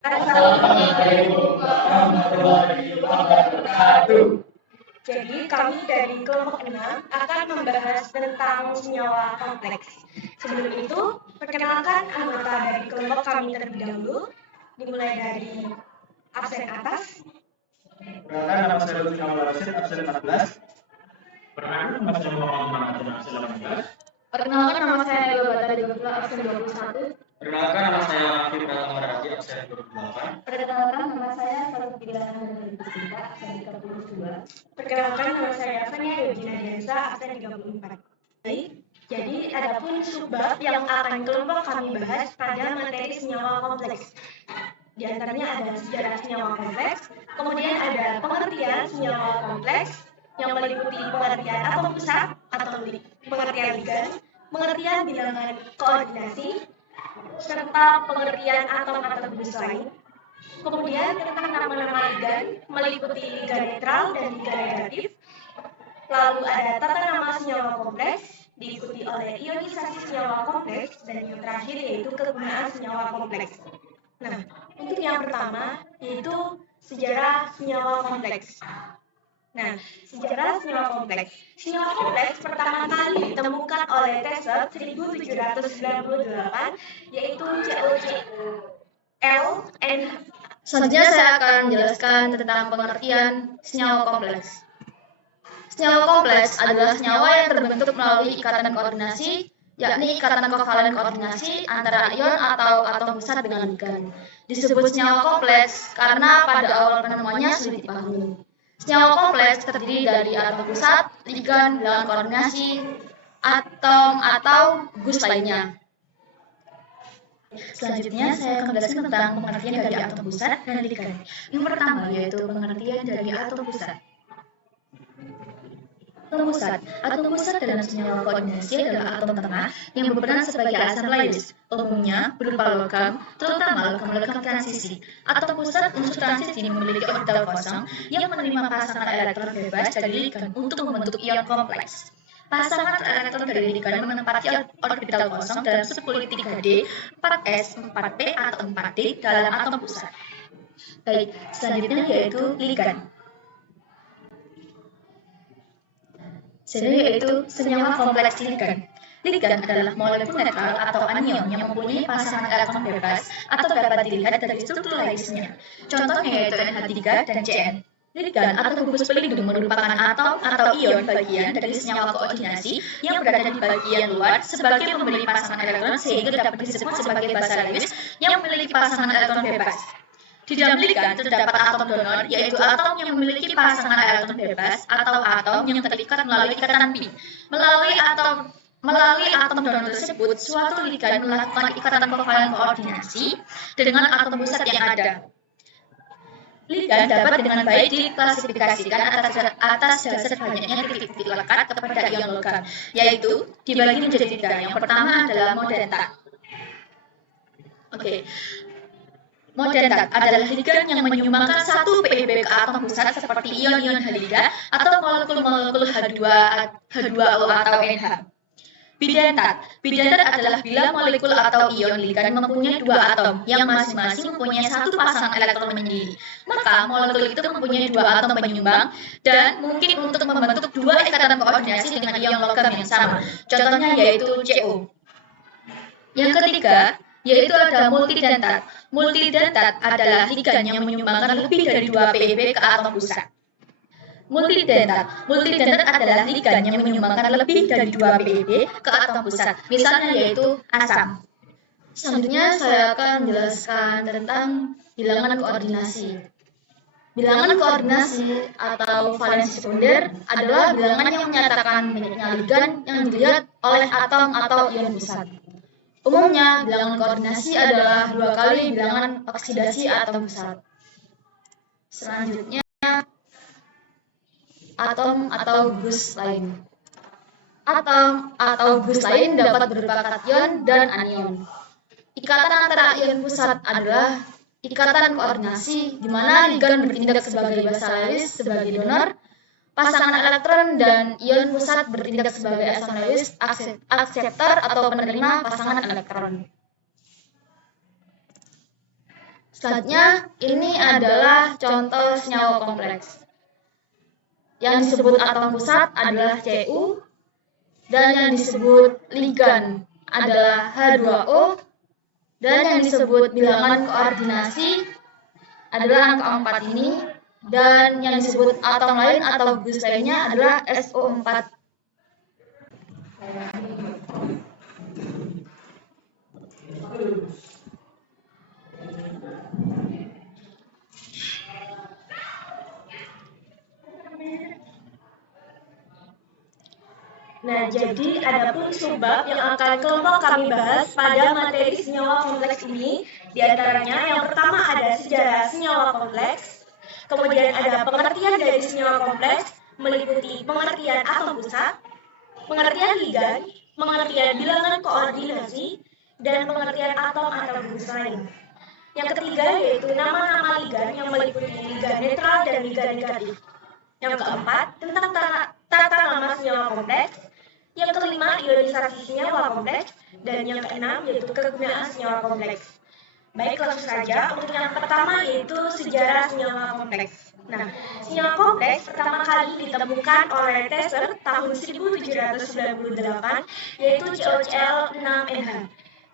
Assalamualaikum warahmatullahi wabarakatuh. Jadi kami dari kelompok 6 akan membahas tentang senyawa kompleks. Sebelum itu, perkenalkan anggota dari kelompok kami terlebih dahulu, dimulai dari absen atas. Perkenalkan, nama saya Lutfi Muhammad Rashid, absen 14. Perkenalkan, nama saya Muhammad absen 18. Perkenalkan, nama saya Ega Batari Gopla, absen 21. Perkenalkan, nama saya Fitra Amaraji, absen 28. Perkenalkan, nama saya Salut Pilihan dari Pusita, absen 32. Perkenalkan, nama saya Fania Yogina Diansa, absen 34. Baik, jadi adapun subbab yang akan kelompok kami bahas pada materi senyawa kompleks. Di antaranya ada sejarah senyawa kompleks, kemudian ada pengertian senyawa kompleks yang meliputi pengertian atom pusat atau pengertian ligan, pengertian bilangan koordinasi, serta pengertian atom-atom bus lain. Kemudian tentang nama-nama ligan meliputi ligan netral dan ligan negatif. Lalu ada tata nama senyawa kompleks, diikuti oleh ionisasi senyawa kompleks, dan yang terakhir yaitu kegunaan senyawa kompleks. Nah, untuk yang pertama yaitu sejarah senyawa kompleks. Nah, sejarah senyawa kompleks. Senyawa kompleks pertama kali ditemukan oleh Tesla 1798 yaitu COCl. Selanjutnya saya akan menjelaskan tentang pengertian senyawa kompleks. Senyawa kompleks adalah senyawa yang terbentuk melalui ikatan koordinasi, yakni ikatan kovalen koordinasi antara ion atau atom besar dengan ligan. Disebut senyawa kompleks karena pada awal penemuannya sulit dipahami. Senyawa kompleks terdiri dari atom pusat, ligan, bilangan koordinasi, atom atau gus lainnya. Selanjutnya saya akan menjelaskan tentang pengertian dari atom pusat dan ligan. Yang pertama yaitu pengertian dari atom pusat. Atom pusat dalam senyawa koordinasi adalah atom tengah yang berperan sebagai asam Lewis, umumnya berupa logam, terutama logam-logam transisi. Atom pusat unsur transisi memiliki orbital kosong yang menerima pasangan elektron bebas dari ligan untuk membentuk ion kompleks. Pasangan elektron dari ligan menempati orbital kosong dalam subpolitik 3D, 4s, 4p atau 4d dalam atom pusat. Baik, selanjutnya yaitu ligan. Yaitu senyawa kompleks ligan. Ligan adalah molekul netral atau anion yang mempunyai pasangan elektron bebas atau dapat dilihat dari struktur Lewisnya. Contohnya yaitu NH3 dan Cn. Ligan atau gugus pelindung merupakan atom atau ion bagian dari senyawa koordinasi yang berada di bagian luar sebagai pemberi pasangan elektron sehingga dapat disebut sebagai basa Lewis yang memiliki pasangan elektron bebas. Di dalam ligan terdapat atom donor, yaitu atom yang memiliki pasangan elektron bebas atau atom yang terikat melalui ikatan pi. Melalui atom donor tersebut, suatu ligan melakukan ikatan kovalen koordinasi dengan atom pusat yang ada. Ligan dapat dengan baik diklasifikasikan atas dasar banyaknya titik-titik lekat kepada ion logam, yaitu dibagi menjadi 3. Yang pertama adalah modentat. Modentat adalah ligan yang menyumbangkan 1 PeB ke atom pusat seperti ion-ion H3 atau molekul-molekul H2O atau NH. Bidentat adalah bila molekul atau ion ligan mempunyai 2 atom yang masing-masing mempunyai 1 pasangan elektron menyendiri. Maka molekul itu mempunyai 2 atom penyumbang dan mungkin untuk membentuk 2 ikatan koordinasi dengan ion logam yang sama. Contohnya yaitu CO. Yang ketiga yaitu ada multidentat. Multidentat adalah ligan yang menyumbangkan lebih dari 2 PeB ke atom pusat. Multidentat adalah ligan yang menyumbangkan lebih dari 2 PeB ke atom pusat. Misalnya yaitu asam. Selanjutnya saya akan menjelaskan tentang bilangan koordinasi. Bilangan koordinasi atau valensi sekunder adalah bilangan yang menyatakan banyaknya ligan yang dilihat oleh atom atau ion pusat. Umumnya, bilangan koordinasi adalah 2 kali bilangan oksidasi atom pusat. Selanjutnya, atom atau gus lain. Atom atau gus lain dapat berupa kation dan anion. Ikatan antara ion pusat adalah ikatan koordinasi di mana ligan bertindak sebagai basa Lewis sebagai donor, pasangan elektron dan ion pusat bertindak sebagai asam Lewis akseptor atau penerima pasangan elektron. Selanjutnya, ini adalah contoh senyawa kompleks. Yang disebut atom pusat adalah Cu, dan yang disebut ligan adalah H2O, dan yang disebut bilangan koordinasi adalah angka 4 ini, dan yang disebut atom lain atau gus lainnya adalah SO4. Nah, jadi adapun subbab yang akan kelompok kami bahas pada materi senyawa kompleks ini, diantaranya yang pertama ada sejarah senyawa kompleks, kemudian ada pengertian dari senyawa kompleks, meliputi pengertian atom pusat, pengertian ligan, pengertian bilangan koordinasi, dan pengertian atom atau gus lain. Yang ketiga yaitu nama-nama ligan yang meliputi ligan netral dan ligan negatif. Yang keempat, tentang tata nama senyawa kompleks. Yang kelima, ionisasi senyawa kompleks. Dan yang keenam, yaitu kegunaan senyawa kompleks. Baik, langsung saja. Untuk yang pertama, yaitu sejarah senyawa kompleks. Nah, senyawa kompleks pertama kali ditemukan oleh Tesser tahun 1798, yaitu COCl6NH.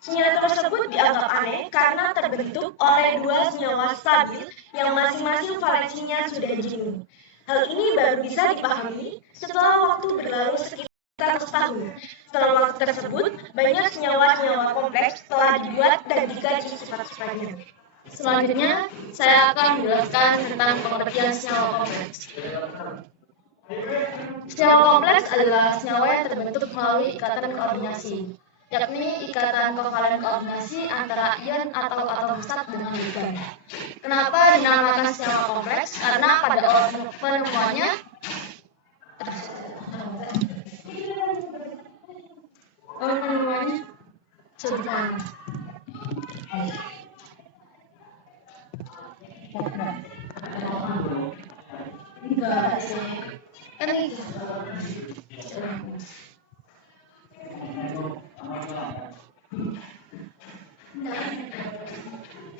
Senyawa tersebut dianggap aneh karena terbentuk oleh dua senyawa stabil yang masing-masing valensinya sudah jenuh. Hal ini baru bisa dipahami setelah waktu berlalu sekitar 100 tahun. Setelah waktu tersebut, banyak senyawa-senyawa kompleks telah dibuat dan dikaji sifat-sifatnya. Selanjutnya, saya akan menjelaskan tentang pengertian senyawa kompleks. Senyawa kompleks adalah senyawa yang terbentuk melalui ikatan koordinasi, yakni ikatan kovalen koordinasi antara ion atau atom pusat dengan ligan. Kenapa dinamakan senyawa kompleks? Karena pada awal penemuannya sederhana. Enggak sih. Kan ini.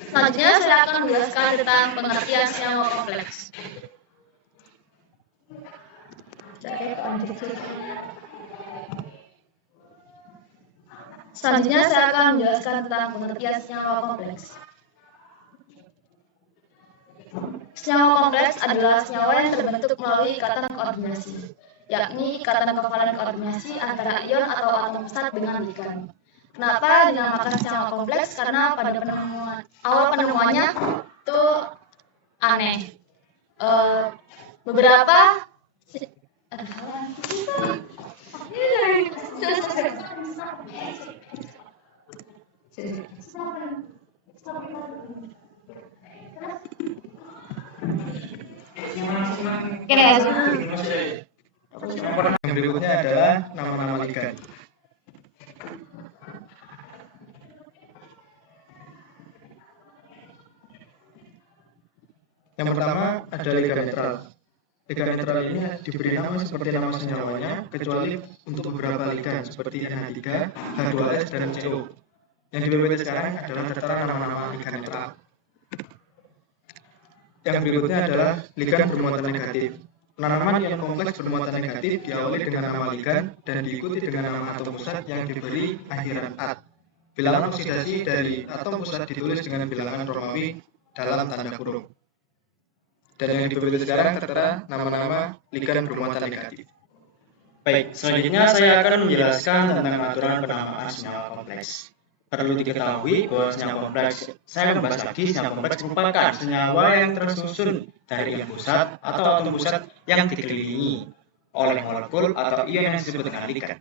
Selanjutnya saya akan menjelaskan tentang pengertian senyawa kompleks. Selanjutnya saya akan menjelaskan tentang pengertian senyawa kompleks. Senyawa kompleks adalah senyawa yang terbentuk melalui ikatan koordinasi, yakni ikatan kovalen koordinasi antara ion atau atom pusat dengan ligan. Kenapa dinamakan senyawa kompleks? Karena pada awal penemuannya itu aneh. Beberapa Yang berikutnya adalah nama-nama ligan. Yang pertama ada ligan netral. Ligan netral ini diberi nama seperti nama senyawanya, kecuali untuk beberapa ligan seperti NH3, H2S, dan CO. Yang di PPT sekarang adalah tertera nama-nama ligan netral. Yang berikutnya adalah ligan bermuatan negatif. Penanaman ion kompleks bermuatan negatif diawali dengan nama ligan dan diikuti dengan nama atom pusat yang diberi akhiran at. Bilangan oksidasi dari atom pusat ditulis dengan bilangan Romawi dalam tanda kurung. Dan yang di PPT sekarang tertera nama-nama ligan bermuatan negatif. Baik, selanjutnya saya akan menjelaskan tentang aturan penamaan senyawa kompleks. Perlu diketahui bahwa senyawa kompleks, saya akan bahas lagi, senyawa kompleks merupakan senyawa yang tersusun dari ion pusat atau atom pusat yang dikelilingi oleh molekul atau ion yang disebut dengan ligan.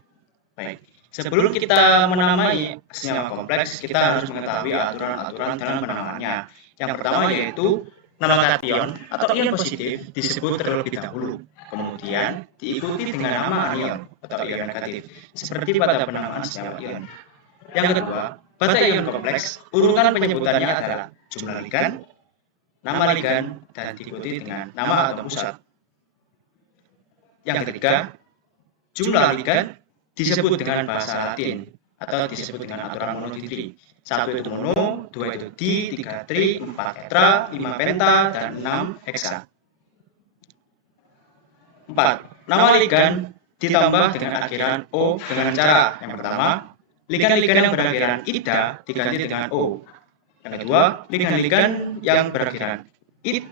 Baik, sebelum kita menamai senyawa kompleks, kita harus mengetahui aturan-aturan dalam penamaannya. Yang pertama yaitu nama kation atau ion positif disebut terlebih dahulu, kemudian diikuti dengan nama anion atau ion negatif, seperti pada penamaan senyawa ion. Yang kedua, pada ion kompleks, urutan penyebutannya adalah jumlah ligan, nama ligan, dan diikuti dengan nama atom pusat. Yang ketiga, jumlah ligan disebut dengan bahasa Latin, atau disebut dengan aturan mono di 1 itu mono, 2 itu di, 3 tri, 4 tetra, 5 penta, dan 6 heksa. 4. Nama ligan ditambah dengan akhiran O dengan cara yang pertama, ligan-ligan yang berakhiran ida diganti dengan O. Yang kedua, ligan-ligan yang berakhiran it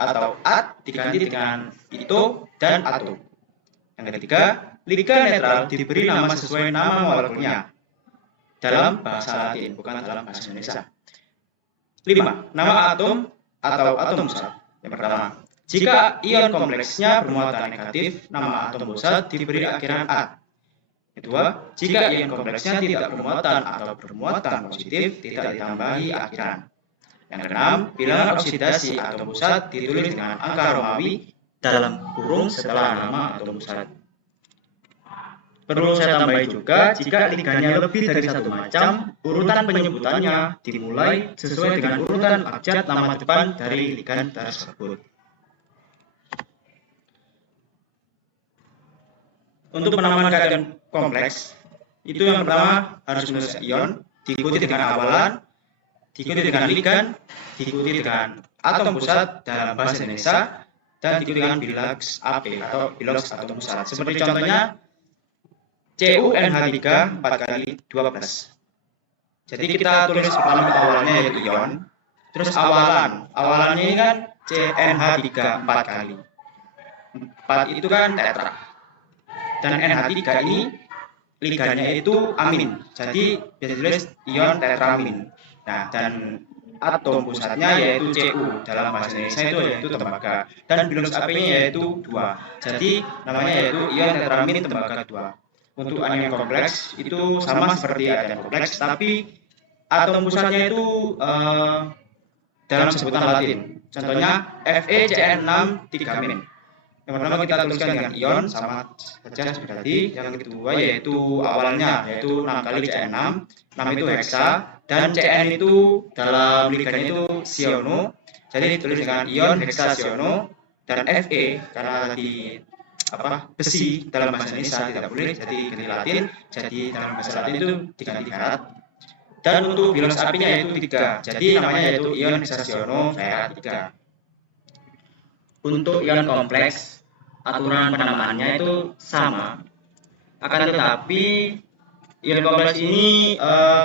atau at diganti dengan ito dan ato. Yang ketiga, ligan netral diberi nama sesuai nama molekulnya dalam bahasa Latin, bukan dalam bahasa Indonesia. 5. Nama atom atau atom pusat. Yang pertama, jika ion kompleksnya bermuatan negatif, nama atom pusat diberi akhiran at. Kedua, jika ion kompleksnya tidak bermuatan atau bermuatan positif, tidak ditambahi akhiran. Yang keenam, bilangan oksidasi atom pusat ditulis dengan angka Romawi dalam kurung setelah nama atom pusat. Perlu saya tambahin juga, jika ligannya lebih dari satu macam, urutan penyebutannya dimulai sesuai dengan urutan abjad nama depan dari ligan tersebut. Untuk penamaan kation kompleks, itu yang pertama harus menulis ion, diikuti dengan awalan, diikuti dengan ligan, diikuti dengan atom pusat dalam bahasa Indonesia, dan diikuti dengan bilox AP atau bilox atom pusat. Seperti contohnya CuNH3 4 kali 12. Jadi kita tulis pertama awalnya yaitu ion, terus awalannya ini kan CNH3 4 kali. 4 itu kan tetra. Dan NH3 ini ligannya itu amin. Jadi bisa tulis ion tetramin. Nah, dan atom pusatnya yaitu Cu dalam bahasa Indonesia itu yaitu tembaga. Dan bilox AP-nya yaitu 2. Jadi namanya yaitu ion tetramin tembaga 2. Untuk anion kompleks itu sama seperti anion kompleks, tapi atom pusatnya itu dalam sebutan Latin. Contohnya FeCN6 3-min. Yang pertama kita tuliskan dengan ion sama saja seperti tadi. Yang kedua yaitu awalnya yaitu 6 kali Cn6, 6 itu heksa, dan Cn itu dalam ligannya itu siono. Jadi ditulis dengan ion heksasiono, dan Fe karena tadi besi dalam bahasa Indonesia tidak boleh, jadi ganti Latin. Jadi dalam bahasa Latin itu diganti karat. Dan untuk bilox AP-nya yaitu 3. Jadi namanya yaitu ion heksasiono Fe3. Untuk ion kompleks, aturan penamaannya itu sama. Akan tetapi ion kompleks ini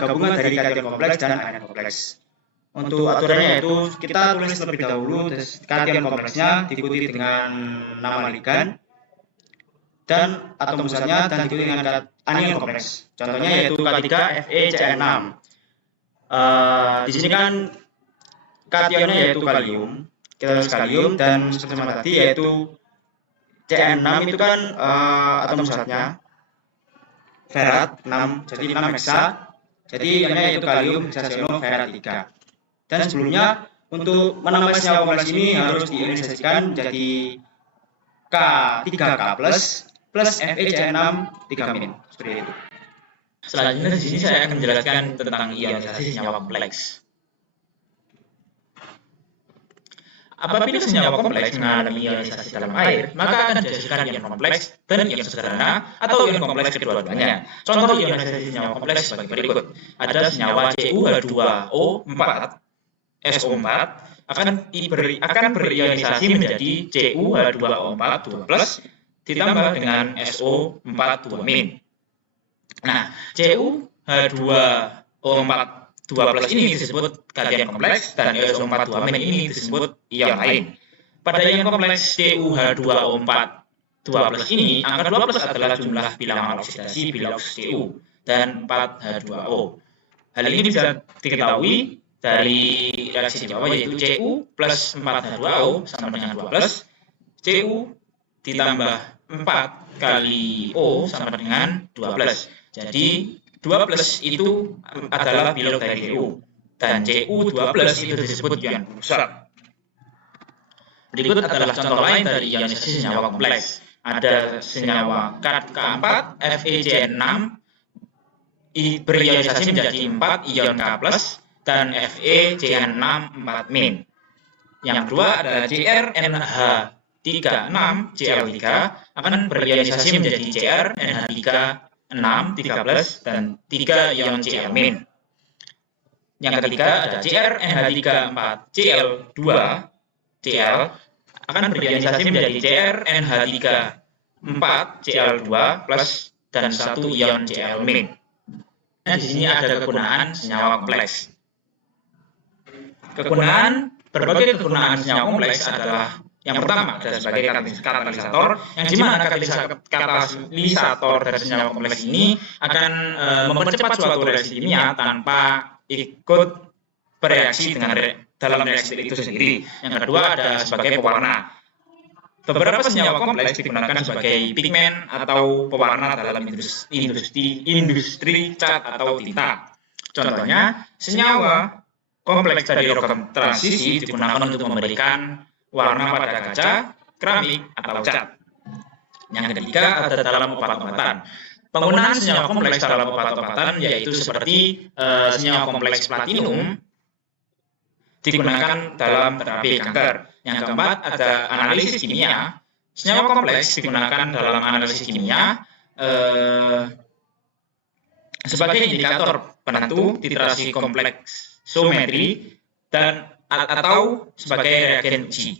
gabungan dari kation kompleks dan anion kompleks. Untuk aturannya yaitu kita tulis terlebih dahulu kation kompleksnya diikuti dengan nama ligan dan atom pusatnya dan diikuti dengan anion kompleks. Contohnya yaitu K3 FeCN6. Di sini kan kationnya yaitu kalium. Kita tulis kalium, dan sama tadi yaitu Cn6 itu kan atom pusatnya ferat 6, jadi 6 heksa. Jadi ionnya yaitu kalium heksasiono ferat 3. Dan sebelumnya untuk menambah senyawa kompleks ini harus diionisasikan menjadi K3K plus FeCN6 3-min, seperti itu. Selanjutnya di sini saya akan menjelaskan tentang ionisasi senyawa kompleks. Apabila senyawa kompleks mengalami ionisasi dalam air, maka akan dihasilkan ion kompleks dan ion sederhana atau ion kompleks kedua-duanya. Contoh ionisasi senyawa kompleks sebagai berikut. Ada senyawa CuH2O4 SO4 akan berionisasi menjadi CuH2O4 2+ ditambah dengan SO4 2-min. Nah, CuH2O4 2+ ini disebut kation kompleks dan SO4 2-min ini disebut ion lain. Pada ion kompleks CuH2O4 2+ ini, angka 2+ adalah jumlah bilangan oksidasi bilox Cu dan 4H2O. Hal ini bisa diketahui dari reaksi di bawah, yaitu Cu plus 4H2O sama dengan 2+, Cu ditambah 4 kali O sama dengan 12. Jadi 2+ itu adalah bilox dari Cu, dan Cu2+ itu disebut ion pusat. Berikut adalah contoh lain dari ionisasi senyawa kompleks. Ada senyawa K4 FeCN6 berionisasi menjadi 4 ion K+, dan FeCN6 4-min. Yang kedua ada CrNH36 Cl3 akan berionisasi menjadi CrNH3 6, 3+, dan 3 ion Cl-. Yang ketiga ada CrNH3 4Cl2 Cl akan berionisasi menjadi CrNH3 4Cl2 plus dan 1 ion Cl-. Nah, di sini ada kegunaan senyawa kompleks. Berbagai kegunaan senyawa kompleks adalah yang pertama ada sebagai katalisator, yang dimana katalisator dari senyawa kompleks ini akan mempercepat suatu reaksi kimia tanpa ikut bereaksi dalam reaksi itu sendiri. Yang kedua ada sebagai pewarna. Beberapa senyawa kompleks digunakan sebagai pigmen atau pewarna dalam industri cat atau tinta. Contohnya, senyawa kompleks dari logam transisi digunakan untuk memberikan warna pada kaca, keramik, atau cat. Yang ketiga ada dalam obat-obatan. Penggunaan senyawa kompleks dalam obat-obatan yaitu seperti senyawa kompleks platinum digunakan dalam terapi kanker. Yang keempat ada analisis kimia. Senyawa kompleks digunakan dalam analisis kimia sebagai indikator penentu titrasi kompleksometri dan atau sebagai reagen uji.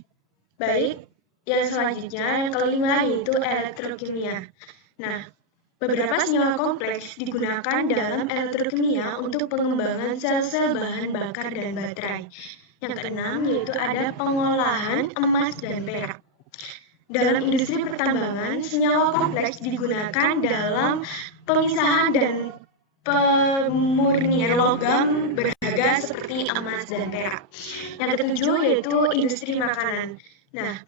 Baik, yang selanjutnya yang kelima yaitu elektrokimia. Nah, beberapa senyawa kompleks digunakan dalam elektrokimia untuk pengembangan sel-sel bahan bakar dan baterai. Yang keenam yaitu ada pengolahan emas dan perak. Dalam industri pertambangan, senyawa kompleks digunakan dalam pemisahan dan pemurnian logam berharga seperti emas dan perak. Yang ketujuh yaitu industri makanan. Nah,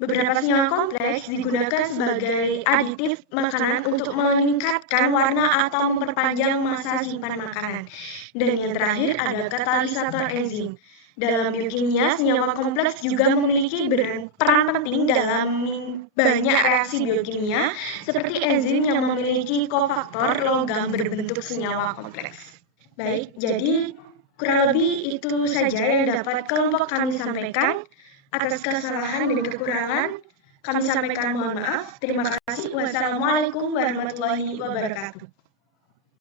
beberapa senyawa kompleks digunakan sebagai aditif makanan untuk meningkatkan warna atau memperpanjang masa simpan makanan. Dan yang terakhir ada katalisator enzim. Dalam biokimia, senyawa kompleks juga memiliki peran penting dalam banyak reaksi biokimia, seperti enzim yang memiliki kofaktor logam berbentuk senyawa kompleks. Baik, jadi kurang lebih itu saja yang dapat kelompok kami sampaikan. Atas kesalahan dan kekurangan, kami sampaikan mohon maaf. Terima kasih. Wassalamualaikum warahmatullahi wabarakatuh.